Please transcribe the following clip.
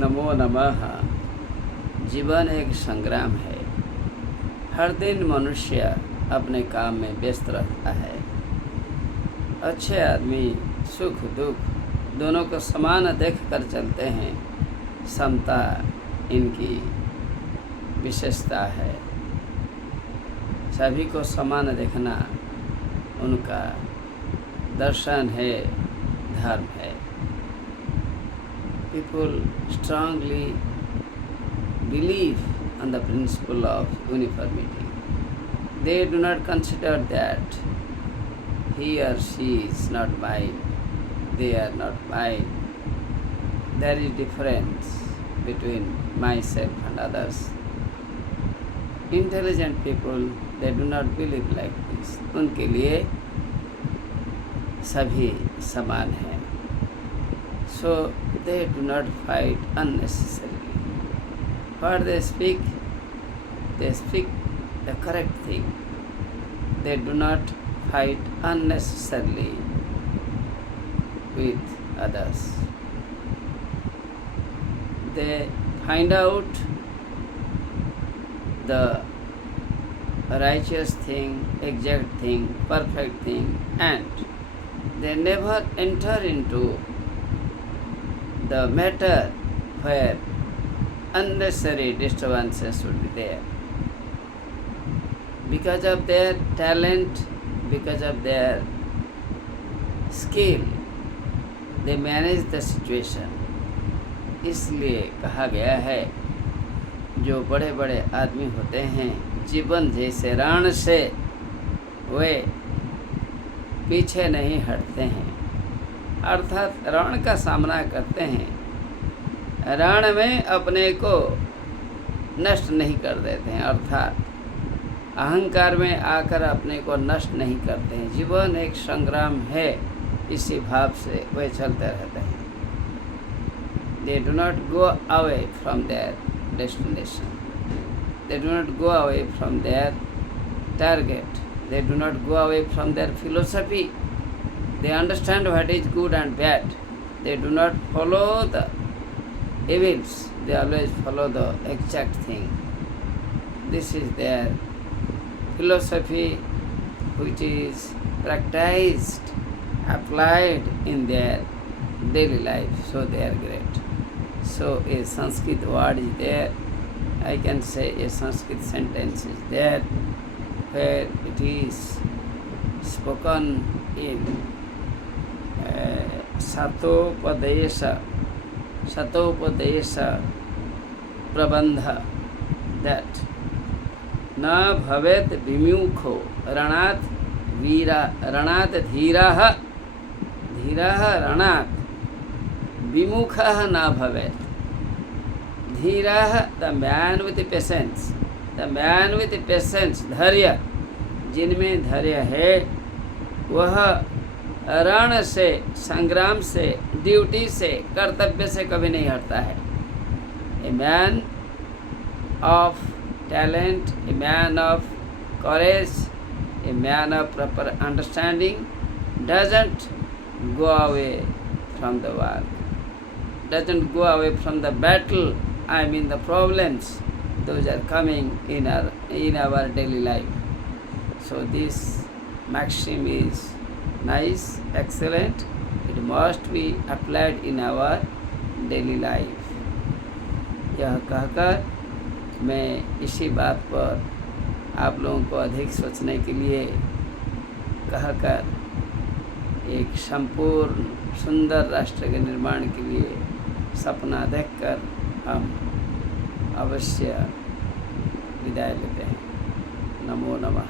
नमो नमः। जीवन एक संग्राम है। हर दिन मनुष्य अपने काम में व्यस्त रहता है। अच्छे आदमी सुख दुख दोनों को समान देख कर चलते हैं। समता इनकी विशेषता है। सभी को समान देखना उनका दर्शन है, धर्म है। People strongly believe on the principle of uniformity. They do not consider that he or she is not mine, they are not mine. There is difference between myself and others. Intelligent people, they do not believe like this. उनके लिए सभी समान हैं. So they do not fight unnecessarily. What they speak the correct thing. They do not fight unnecessarily with others. They find out the righteous thing, exact thing, perfect thing, and they never enter into the matter where unnecessary disturbances would be there. Because of their talent, because of their skill, they manage the situation. इसलिए कहा गया है जो बड़े बड़े आदमी होते हैं जीवन जैसे रण से वे पीछे नहीं हटते हैं, अर्थात रण का सामना करते हैं, रण में अपने को नष्ट नहीं कर देते हैं, अर्थात अहंकार में आकर अपने को नष्ट नहीं करते हैं। जीवन एक संग्राम है, इसी भाव से वे चलते रहते हैं। They do not go away from their destination. They do not go away from their target. They do not go away from their philosophy. They understand what is good and bad. They do not follow the evils. They always follow the exact thing. This is their philosophy, which is practiced, applied in their daily life. So they are great. So a Sanskrit word is there. I can say a Sanskrit sentence is there where it is spoken in Satopadesha Prabandha that na bhavet vimukho ranat dhiraha ranat vimukha na bhavet. Dhiraha, the man with patience, धैर्य, जिनमें धैर्य है वह रण से, संग्राम से, duty से, कर्तव्य से कभी नहीं हटता है। A man of talent, a man of courage, a man of proper understanding doesn't go away from the work, doesn't go away from the battle, I mean the problems, those are coming in our daily life. So this maxim is nice, excellent. It must be applied in our daily life. यह कहकर मैं इसी बात पर आप लोगों को अधिक सोचने के लिए कहकर एक संपूर्ण सुंदर राष्ट्र के निर्माण के लिए सपना देखकर हम अवश्य विदाई लेते हैं। नमो नमः।